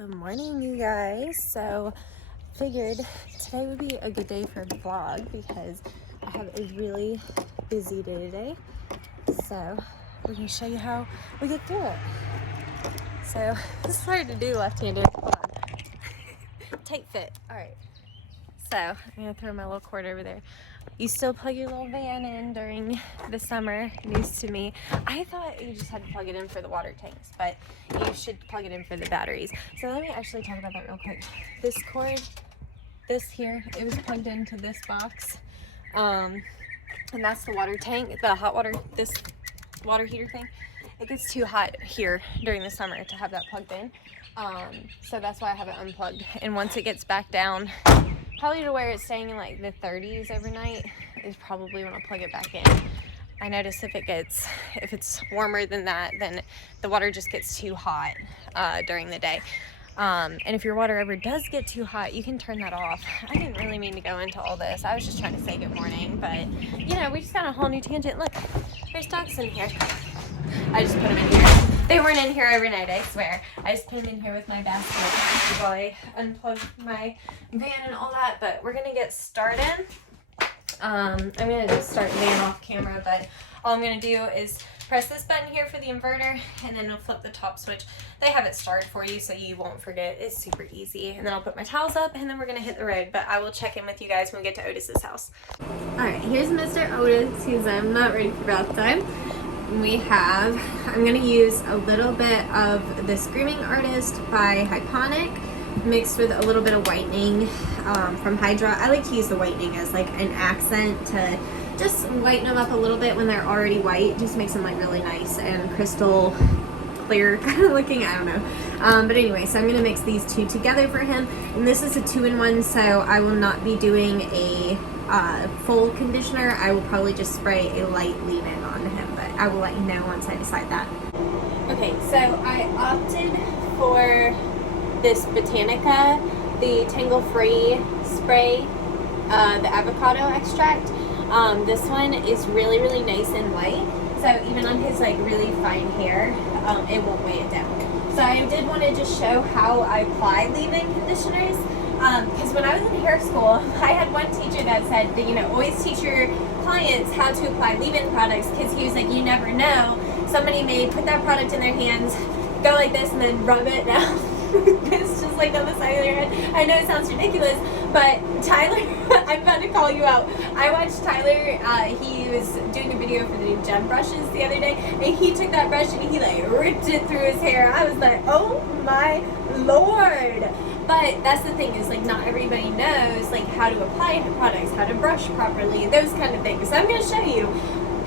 Good morning, you guys. So figured today would be a good day for a vlog because I have a really busy day today. So we're gonna show you how we get through it. So this is hard to do left-handed. Hold on. Tight fit. All right. So I'm gonna throw my little cord over there. You still plug your little van in during the summer. News to me. I thought you just had to plug it in for the water tanks, but you should plug it in for the batteries. So let me actually talk about that real quick. This cord, this here, it was plugged into this box. And that's the water tank, the hot water, this water heater thing. It gets too hot here during the summer to have that plugged in. So that's why I have it unplugged. And once it gets back down, probably to where it's staying in like the 30s overnight, is probably when I'll plug it back in. I notice if it's warmer than that, then the water just gets too hot during the day. And if your water ever does get too hot, you can turn that off. I didn't really mean to go into all this. I was just trying to say good morning, but you know, we just got a whole new tangent. Look, there's ducks in here. I just put them in here. They weren't in here overnight, I swear. I just put them in here with my basket while I unplugged my van and all that, but we're gonna get started. I'm gonna just start van off camera, but all I'm gonna do is press this button here for the inverter, and then we'll flip the top switch. They have it started for you so you won't forget. It's super easy. And then I'll put my towels up, and then we're gonna hit the road, but I will check in with you guys when we get to Otis's house. All right, here's Mr. Otis, because I'm not ready for bath time. I'm going to use a little bit of this Grooming Artist by Hyponic mixed with a little bit of whitening from Hydra. I like to use the whitening as like an accent to just whiten them up a little bit when they're already white. Just makes them like really nice and crystal clear kind of looking. I don't know. But anyway, so I'm going to mix these two together for him. And this is a 2-in-1, so I will not be doing a full conditioner. I will probably just spray a light leave-in on him, but I will let you know once I decide that. Okay, so I opted for this Botanica, the tangle-free spray, the avocado extract. This one is really, really nice and light, so even on his like really fine hair, it won't weigh it down. So I did want to just show how I apply leave-in conditioners. Because when I was in hair school, I had one teacher that said that, you know, always teach your clients how to apply leave-in products, because he was like, you never know. Somebody may put that product in their hands, go like this, and then rub it down. It's just like on the side of their head. I know it sounds ridiculous, but Tyler, I'm about to call you out. I watched Tyler, he was doing a video for the new gem brushes the other day, and he took that brush and he like ripped it through his hair. I was like, oh my Lord. But that's the thing, is like not everybody knows like how to apply products, how to brush properly, those kind of things. So I'm going to show you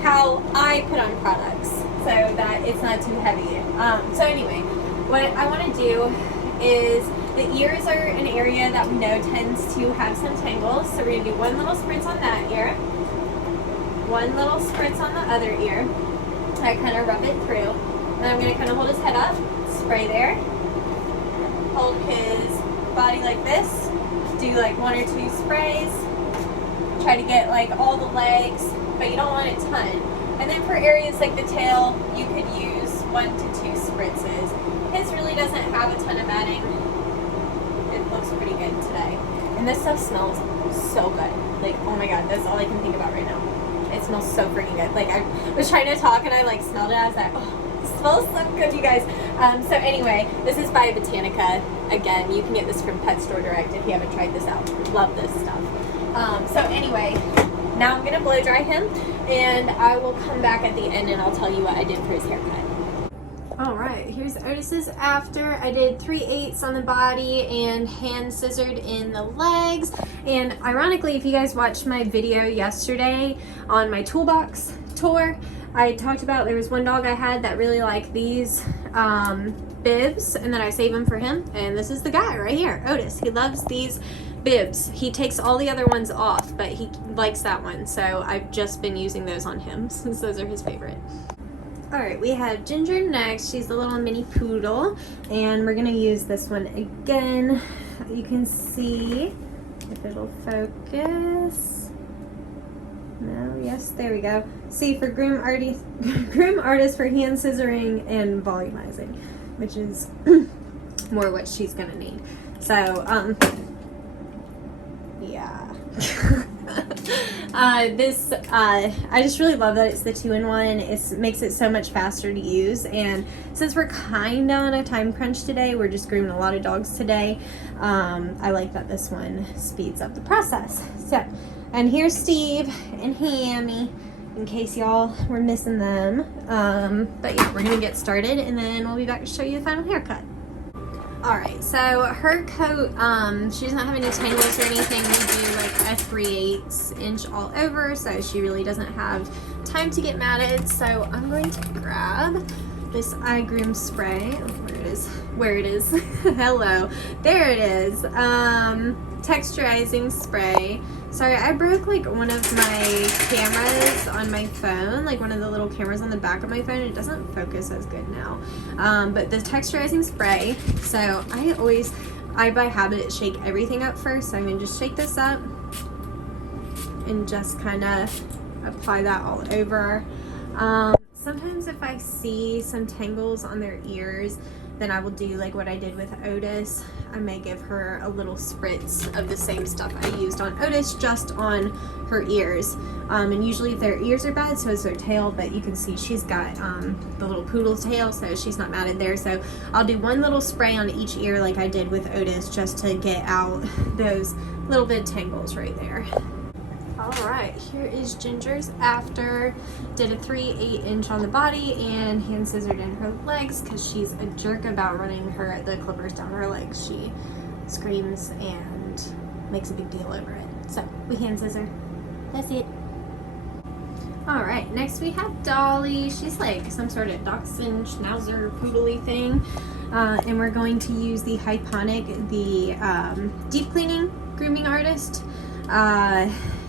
how I put on products so that it's not too heavy. So anyway, what I want to do is, the ears are an area that we know tends to have some tangles. So we're going to do one little spritz on that ear, one little spritz on the other ear. I kind of rub it through. And I'm going to kind of hold his head up, spray there, hold his body like this, do like 1 or 2 sprays, try to get like all the legs, but you don't want a ton. And then for areas like the tail, you could use 1 to 2 spritzes. His really doesn't have a ton of matting. It looks pretty good today. And this stuff smells so good. Like, oh my god, that's all I can think about right now. It smells so freaking good. Like, I was trying to talk and I like smelled it. I was like, oh, it smells so good, you guys. So anyway, this is by Botanica. Again, you can get this from Pet Store Direct if you haven't tried this out. Love this stuff. So anyway, now I'm going to blow dry him, and I will come back at the end and I'll tell you what I did for his haircut. Alright, here's Otis's after. I did 3/8 on the body and hand scissored in the legs. And ironically, if you guys watched my video yesterday on my toolbox tour, I talked about there was one dog I had that really liked these bibs, and then I saved them for him. And this is the guy right here, Otis. He loves these bibs. He takes all the other ones off, but he likes that one. So I've just been using those on him since those are his favorite. Alright, we have Ginger next. She's a little mini poodle, and we're going to use this one again. You can see if it'll focus. No, yes, there we go. See, for Groom Artist for hand scissoring and volumizing, which is more what she's gonna need. So yeah. I just really love that it's the 2-in-1. It makes it so much faster to use, and since we're kind of on a time crunch today, we're just grooming a lot of dogs today, I like that this one speeds up the process. So, and here's Steve and Hammy, in case y'all were missing them. But yeah, we're gonna get started and then we'll be back to show you the final haircut. Alright, so her coat, she doesn't have any tangles or anything. We do like a 3/8 inch all over, so she really doesn't have time to get matted. So I'm going to grab this eye groom spray. Where it is. Hello. There it is. Texturizing spray. Sorry, I broke like one of my cameras on my phone, like one of the little cameras on the back of my phone. It doesn't focus as good now. But the texturizing spray, so I by habit shake everything up first. So I'm gonna just shake this up and just kind of apply that all over. Sometimes if I see some tangles on their ears, then I will do like what I did with Otis. I may give her a little spritz of the same stuff I used on Otis, just on her ears. And usually if their ears are bad, so is their tail, but you can see she's got the little poodle tail, so she's not matted there. So I'll do one little spray on each ear like I did with Otis, just to get out those little bit of tangles right there. Alright, here is Ginger's after. Did a 3/8 inch on the body and hand scissored in her legs because she's a jerk about running the clippers down her legs. She screams and makes a big deal over it. So we hand scissor. That's it. Alright, next we have Dolly. She's like some sort of dachshund, schnauzer, poodle-y thing. And we're going to use the Hyponic, the deep cleaning grooming artist.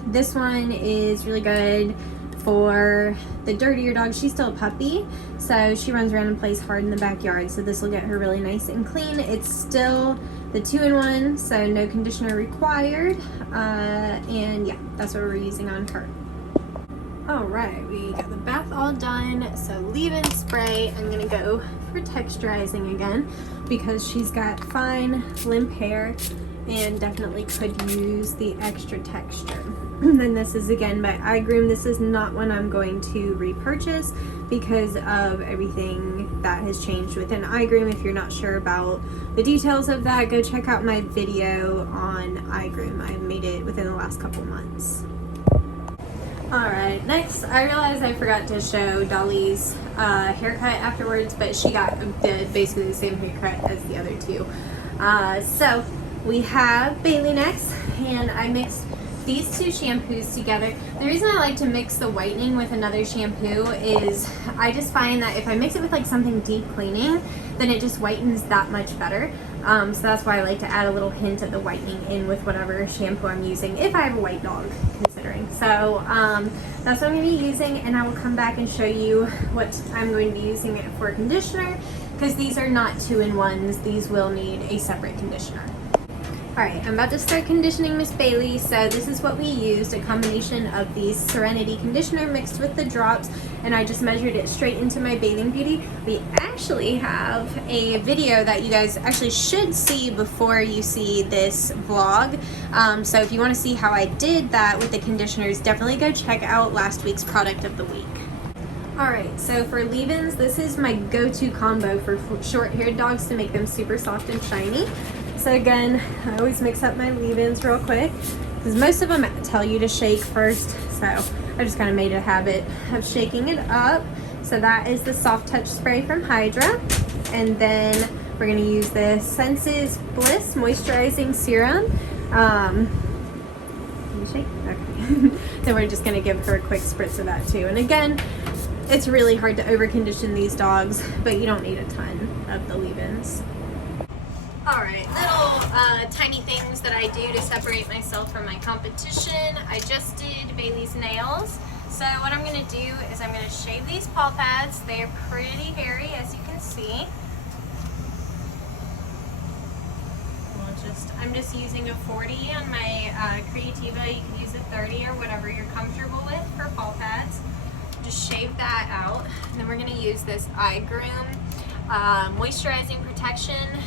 This one is really good for the dirtier dog. She's still a puppy, so she runs around and plays hard in the backyard, so this will get her really nice and clean. It's still the 2-in-1, so no conditioner required. And yeah, that's what we're using on her. Alright, we got the bath all done, so leave-in spray. I'm gonna go for texturizing again because she's got fine limp hair and definitely could use the extra texture. And then this is again by iGroom. This is not one I'm going to repurchase because of everything that has changed within iGroom. If you're not sure about the details of that, go check out my video on iGroom. I made it within the last couple months. Alright, next I realized I forgot to show Dolly's haircut afterwards, but she got basically the same haircut as the other two. So we have Bailey next, and I mixed these two shampoos together. The reason I like to mix the whitening with another shampoo is I just find that if I mix it with like something deep cleaning, then it just whitens that much better. So that's why I like to add a little hint of the whitening in with whatever shampoo I'm using, if I have a white dog, considering. So that's what I'm going to be using, and I will come back and show you what I'm going to be using for conditioner, because these are not 2-in-1s. These will need a separate conditioner. Alright, I'm about to start conditioning Miss Bailey. So this is what we used, a combination of the Serenity conditioner mixed with the drops, and I just measured it straight into my Bathing Beauty. We actually have a video that you guys actually should see before you see this vlog. So if you want to see how I did that with the conditioners, definitely go check out last week's product of the week. Alright, so for leave-ins, this is my go-to combo for short-haired dogs to make them super soft and shiny. So again, I always mix up my leave-ins real quick because most of them tell you to shake first, so I just kind of made a habit of shaking it up. So that is the Soft Touch Spray from Hydra, and then we're going to use the Senses Bliss Moisturizing Serum. Can you shake? Okay. Then we're just going to give her a quick spritz of that too. And again, it's really hard to over-condition these dogs, but you don't need a ton of the leave-ins. Alright, little tiny things that I do to separate myself from my competition. I just did Bailey's nails. So what I'm going to do is I'm going to shave these paw pads. They're pretty hairy, as you can see. I'm just using a 40 on my Creativa. You can use a 30 or whatever you're comfortable with for paw pads. Just shave that out. And then we're going to use this iGroom moisturizing protection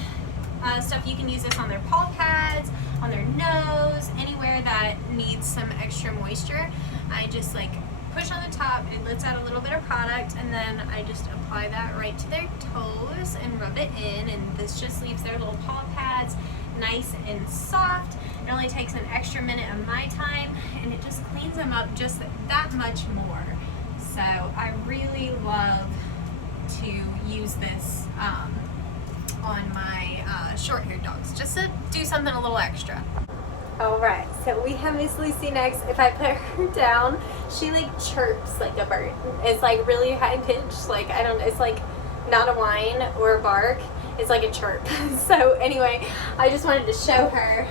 stuff. You can use this on their paw pads, on their nose, anywhere that needs some extra moisture. I just like push on the top, it lets out a little bit of product, and then I just apply that right to their toes and rub it in, and this just leaves their little paw pads nice and soft. It only takes an extra minute of my time, and it just cleans them up just that much more. So I really love to use this on my short-haired dogs, just to do something a little extra. Alright, so we have Miss Lucy next. If I put her down, she like chirps like a bird. It's like really high pitched, like it's like not a whine or a bark, it's like a chirp. So anyway, I just wanted to show her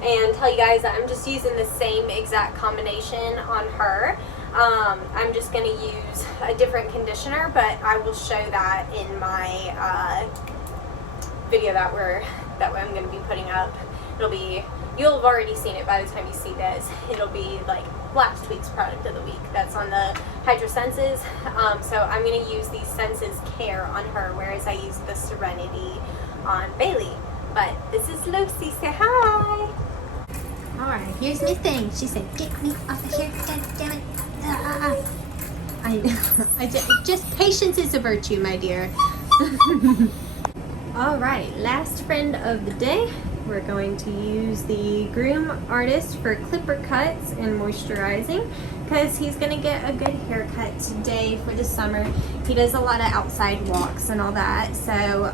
and tell you guys that I'm just using the same exact combination on her. I'm just going to use a different conditioner, but I will show that in my video that I'm going to be putting up. It'll be, you'll have already seen it by the time you see this. It'll be like last week's product of the week. That's on the Hydro Senses. So I'm going to use the Senses Care on her, whereas I use the Serenity on Bailey. But this is Lucy. Say hi. Alright, here's my thing. She said, get me off of here. God damn it. Just patience is a virtue, my dear. Alright, last friend of the day. We're going to use the Grooming Otis for clipper cuts and moisturizing, because he's going to get a good haircut today for the summer. He does a lot of outside walks and all that, so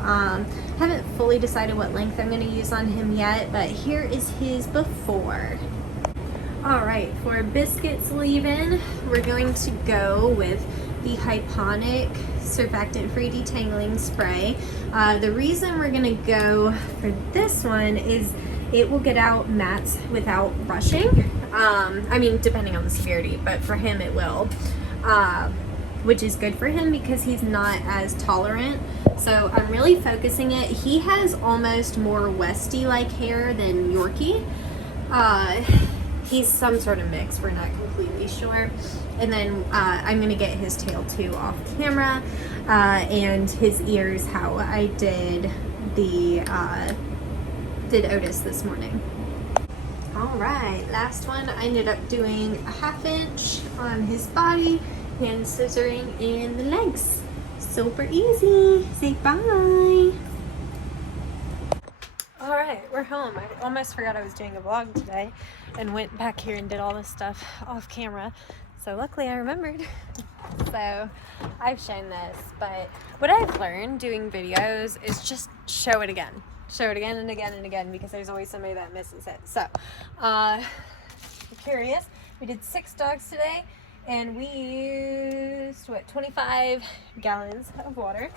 haven't fully decided what length I'm going to use on him yet, but here is his before. Alright, for Biscuit's leave-in, we're going to go with the Hyponic surfactant-free detangling spray. The reason we're going to go for this one is it will get out mats without brushing. I mean, depending on the severity, but for him it will. Which is good for him because he's not as tolerant. So I'm really focusing it. He has almost more Westie-like hair than Yorkie. He's some sort of mix, we're not completely sure. And then I'm gonna get his tail too off camera, and his ears, how I did Otis this morning. All right, last one, I ended up doing a 1/2 inch on his body and scissoring in the legs. Super easy. Say bye. Alright, we're home. I almost forgot I was doing a vlog today and went back here and did all this stuff off camera. So luckily I remembered. So I've shown this, but what I've learned doing videos is just show it again. Show it again and again and again, because there's always somebody that misses it. So, if you're curious, we did 6 dogs today and we used, 25 gallons of water.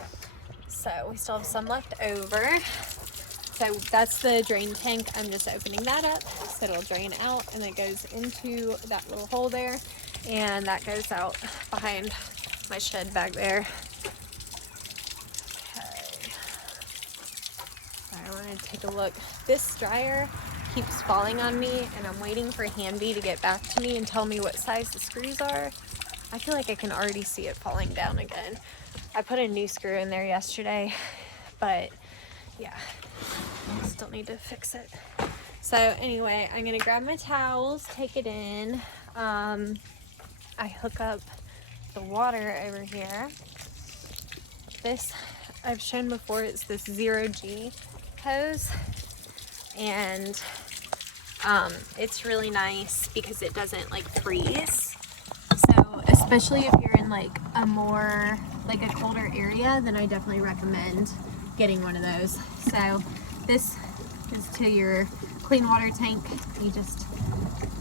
So we still have some left over. So that's the drain tank. I'm just opening that up so it'll drain out, and it goes into that little hole there, and that goes out behind my shed back there. Okay. I want to take a look. This dryer keeps falling on me, and I'm waiting for Hanby to get back to me and tell me what size the screws are. I feel like I can already see it falling down again. I put a new screw in there yesterday, but yeah, I still need to fix it. So anyway, I'm gonna grab my towels, take it in. I hook up the water over here. This I've shown before, it's this 0G hose, and it's really nice because it doesn't like freeze. So especially if you're in like a more like a colder area, then I definitely recommend getting one of those. So this is to your clean water tank. You just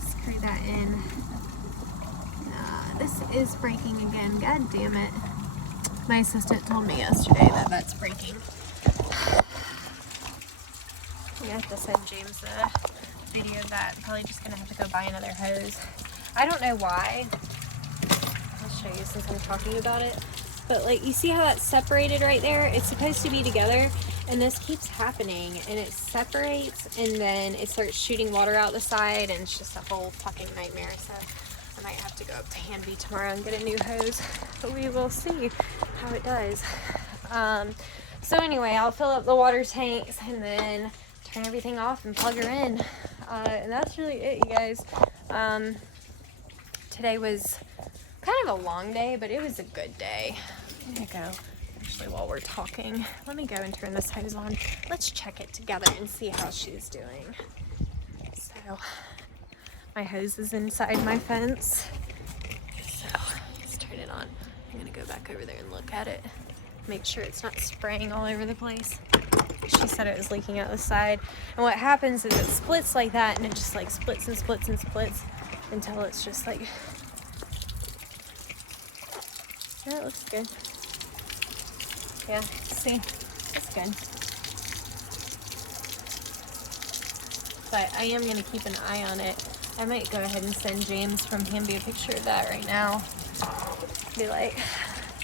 screw that in. This is breaking again. God damn it. My assistant told me yesterday that that's breaking. We have to send James a video of that. I'm probably just gonna have to go buy another hose. I don't know why. I'll show you since I'm talking about it. But like, you see how that's separated right there? It's supposed to be together, and this keeps happening, and it separates, and then it starts shooting water out the side, and it's just a whole fucking nightmare. So I might have to go up to Hanby tomorrow and get a new hose, but we will see how it does. So anyway, I'll fill up the water tanks and then turn everything off and plug her in. And that's really it, you guys. Today was kind of a long day, but it was a good day. I'm gonna go, actually while we're talking, let me go and turn this hose on. Let's check it together and see how she's doing. So, my hose is inside my fence. So, let's turn it on. I'm gonna go back over there and look at it. Make sure it's not spraying all over the place. She said it was leaking out the side. And what happens is it splits like that, and it just like splits and splits and splits until it's just like, that looks good. Yeah, see, that's good. But I am gonna keep an eye on it. I might go ahead and send James from Hamby a picture of that right now. Be like,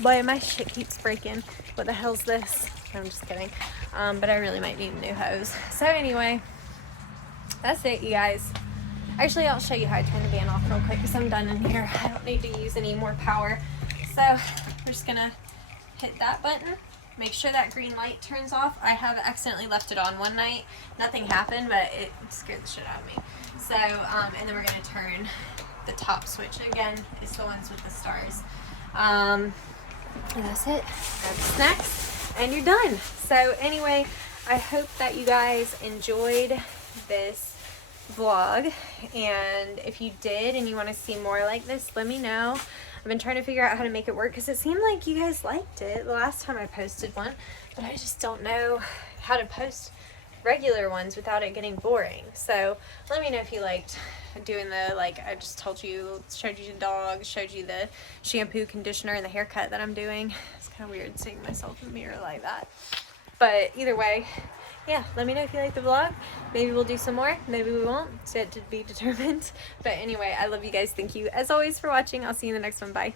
boy, my shit keeps breaking. What the hell's this? No, I'm just kidding. But I really might need a new hose. So anyway, that's it, you guys. Actually, I'll show you how I turn the van off real quick because I'm done in here. I don't need to use any more power. So we're just gonna hit that button. Make sure that green light turns off. I have accidentally left it on one night. Nothing happened, but it scared the shit out of me. So, and then we're gonna turn the top switch again. It's the ones with the stars. And that's it. Grab the snacks, and you're done. So anyway, I hope that you guys enjoyed this vlog, and if you did and you want to see more like this, let me know. I've been trying to figure out how to make it work because it seemed like you guys liked it the last time I posted one, but I just don't know how to post regular ones without it getting boring. So let me know if you liked doing the, like I just told you, showed you the dog, showed you the shampoo, conditioner, and the haircut that I'm doing. It's kind of weird seeing myself in the mirror like that, but either way, yeah, let me know if you like the vlog. Maybe we'll do some more, maybe we won't. It's yet to be determined. But anyway, I love you guys. Thank you as always for watching. I'll see you in the next one. Bye.